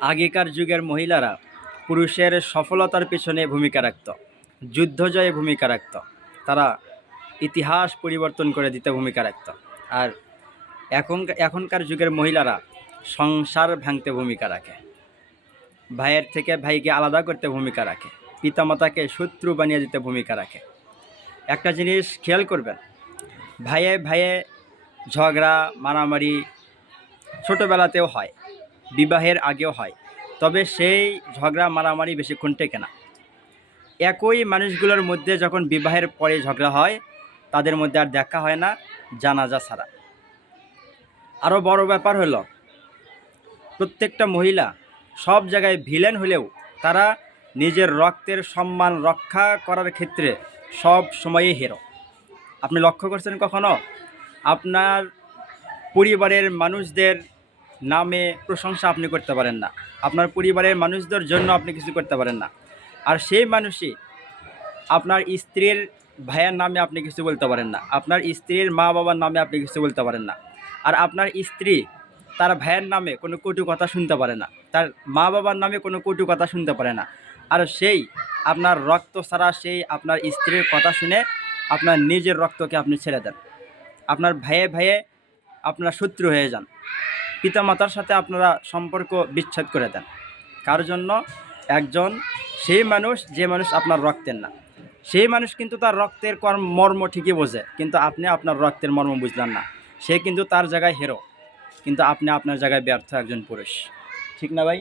আগেকার যুগের মহিলারা পুরুষের সফলতার পেছনে ভূমিকা রাখত যুদ্ধ জয়ে ভূমিকা রাখত। তারা ইতিহাস পরিবর্তন করে দিতে ভূমিকা রাখত। আর এখন, এখনকার যুগের মহিলারা সংসার ভাঙতে ভূমিকা রাখে। ভাইয়ের থেকে ভাইকে আলাদা করতে ভূমিকা রাখে। পিতামাতাকে শত্রু বানিয়ে দিতে ভূমিকা রাখে। একটা জিনিস খেয়াল করবেন, ভাইয়ে ভাইয়ে ঝগড়া, মারামারি ছোটোবেলাতেও হয়। বিবাহের আগেও হয়, তবে সেই ঝগড়া মারামারি বেশিক্ষণ টেকে না। একই মানুষগুলোর মধ্যে যখন বিবাহের পরে ঝগড়া হয়, তাদের মধ্যে আর দেখা হয় না, জানাজা ছাড়া। আরও বড় ব্যাপার হলো, প্রত্যেকটা মহিলা সব জায়গায় ভিলেন হলেও তারা নিজের রক্তের সম্মান রক্ষা করার ক্ষেত্রে সব সময়ই হেরো আপনি লক্ষ্য করছেন কখনো? আপনার পরিবারের মানুষদের নামে প্রশংসা আপনি করতে পারেন না। আপনার পরিবারের মানুষদের জন্য আপনি কিছু করতে পারেন না। আর সেই মানুষই আপনার স্ত্রীর ভাইয়ের নামে আপনি কিছু বলতে পারেন না। আপনার স্ত্রীর মা বাবার নামে আপনি কিছু বলতে পারেন না। আর আপনার স্ত্রী তার ভাইয়ের নামে কোনো কটু কথা শুনতে পারে না। তার মা বাবার নামে কোনো কটু কথা শুনতে পারে না। আর সেই আপনার রক্ত ছাড়া সেই আপনার স্ত্রীর কথা শুনে আপনার নিজের রক্তকে আপনি ছেড়ে দেন। আপনার ভাইয়ে ভাইয়ে আপনার শত্রু হয়ে যান। পিতামাতার সাথে আপনারা সম্পর্ক বিচ্ছেদ করে দেন। কার জন্য একজন, সেই মানুষ, যে মানুষ আপনার রক্তের না। সেই মানুষ কিন্তু তার রক্তের কর্ম, মর্ম ঠিকই বোঝে, কিন্তু আপনি আপনার রক্তের মর্ম বুঝলেন না। সে কিন্তু তার জায়গায় হেরো কিন্তু আপনি আপনার জায়গায় ব্যর্থ একজন পুরুষ। ঠিক না ভাই?